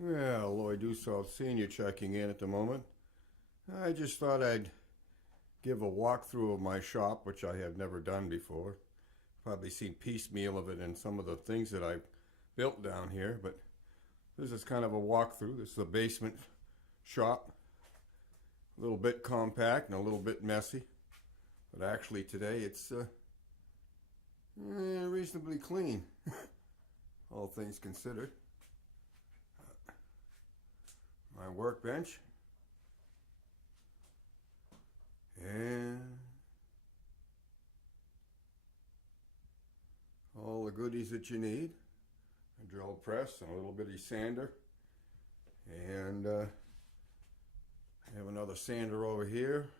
Well, Lloyd Dussault Sr. checking in at the moment. I just thought I'd give a walkthrough of my shop, which I have never done before. Probably seen piecemeal of it in some of the things that I've built down here, but this is kind of a walkthrough. This is the basement shop. A little bit compact and a little bit messy, but actually today it's reasonably clean, all things considered. My workbench and all the goodies that you need. A drill press and a little bitty sander, and I have another sander over here,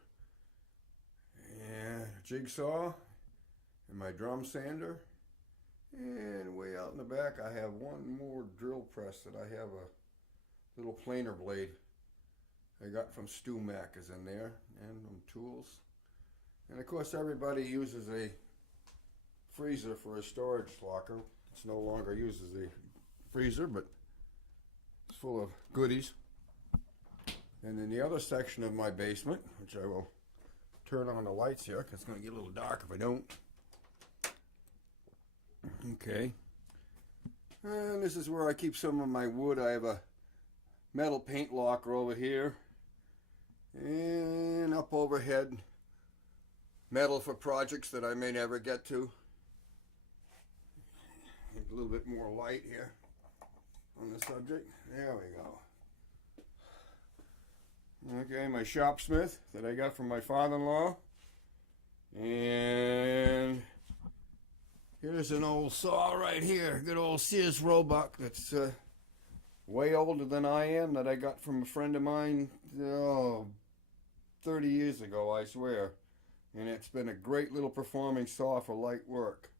and a jigsaw, and my drum sander, and way out in the back I have one more drill press that I have a little planer blade I got from StewMac is in there, and some tools. And of course everybody uses a freezer for a storage locker. It's no longer used as a freezer, but it's full of goodies. And then the other section of my basement, which I will turn on the lights here because it's going to get a little dark if I don't. Okay. And this is where I keep some of my wood. I have a metal paint locker over here, and up overhead metal for projects that I may never get to. A little bit more light here on the subject. There we go. Okay, my Shopsmith that I got from my father-in-law, and here's an old saw right here, good old Sears Roebuck that's way older than I am, that I got from a friend of mine 30 years ago, I swear. And it's been a great little performing saw for light work.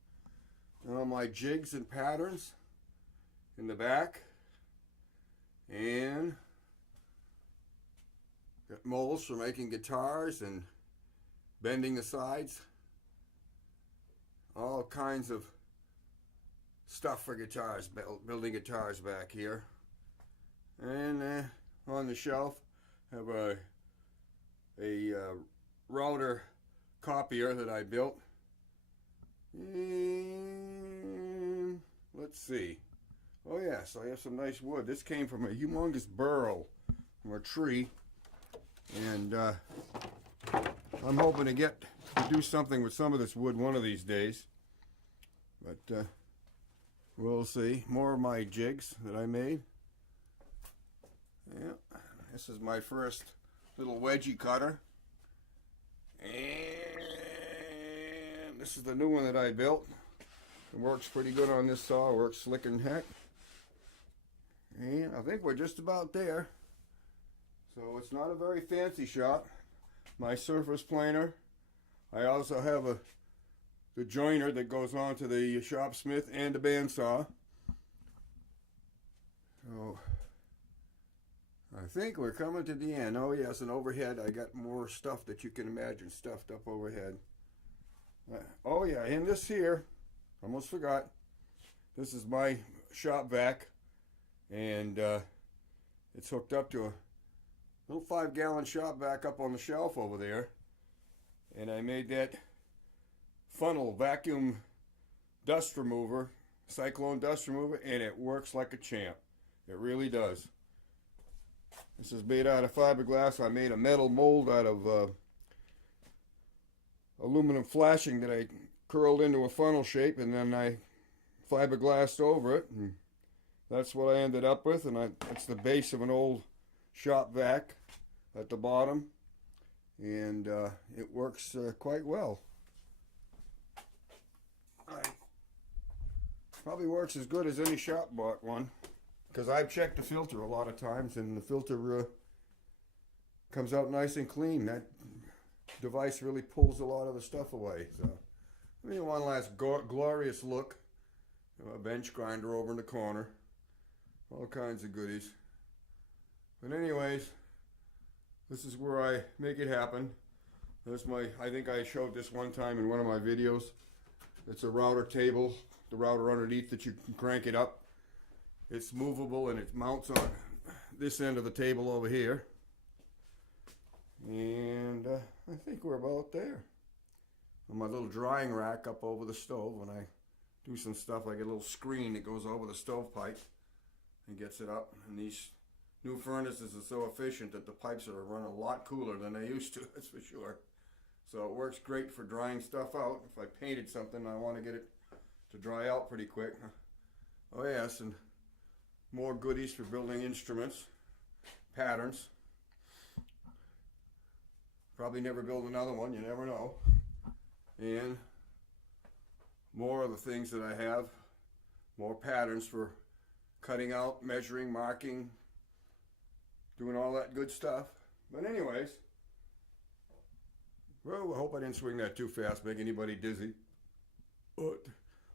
All my jigs and patterns in the back, and got molds for making guitars and bending the sides. All kinds of stuff for guitars, building guitars back here. And on the shelf have a router copier that I built. And let's see. Oh yes, I have some nice wood. This came from a humongous burl from a tree, and I'm hoping to do something with some of this wood one of these days. But we'll see. More of my jigs that I made. Yeah, this is my first little wedgie cutter, and this is the new one that I built. It works pretty good on this saw. It works slick and heck. And I think we're just about there. So it's not a very fancy shop. My surface planer. I also have the joiner that goes on to the Shopsmith and the bandsaw. So I think we're coming to the end. Oh yes, and overhead I got more stuff that you can imagine stuffed up overhead. Oh yeah, and this here, almost forgot, this is my shop vac, and it's hooked up to a little 5-gallon shop vac up on the shelf over there, and I made that funnel vacuum dust remover, cyclone dust remover, and it works like a champ. It really does. This is made out of fiberglass. I made a metal mold out of aluminum flashing that I curled into a funnel shape, and then I fiberglassed over it, and that's what I ended up with. And it's the base of an old shop vac at the bottom, and it works quite well. Probably works as good as any shop bought one, because I've checked the filter a lot of times, and the filter comes out nice and clean. That device really pulls a lot of the stuff away. So, I mean, one last glorious look. A bench grinder over in the corner. All kinds of goodies. But anyways, this is where I make it happen. I think I showed this one time in one of my videos. It's a router table, the router underneath that you can crank it up. It's movable and it mounts on this end of the table over here. And I think we're about there. On my little drying rack up over the stove, when I do some stuff, I get a little screen that goes over the stovepipe and gets it up. And these new furnaces are so efficient that the pipes are running a lot cooler than they used to, that's for sure. So it works great for drying stuff out. If I painted something, I want to get it to dry out pretty quick. Oh yes, and more goodies for building instruments, patterns. Probably never build another one, you never know. And more of the things that I have, more patterns for cutting out, measuring, marking, doing all that good stuff. But anyways, well, I hope I didn't swing that too fast, make anybody dizzy. But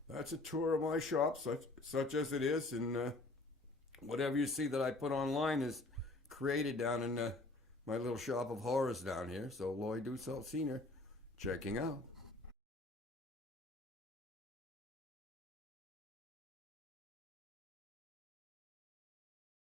that's a tour of my shop, such as it is, and whatever you see that I put online is created down in my little shop of horrors down here. So Lloyd Dussault Sr. checking out.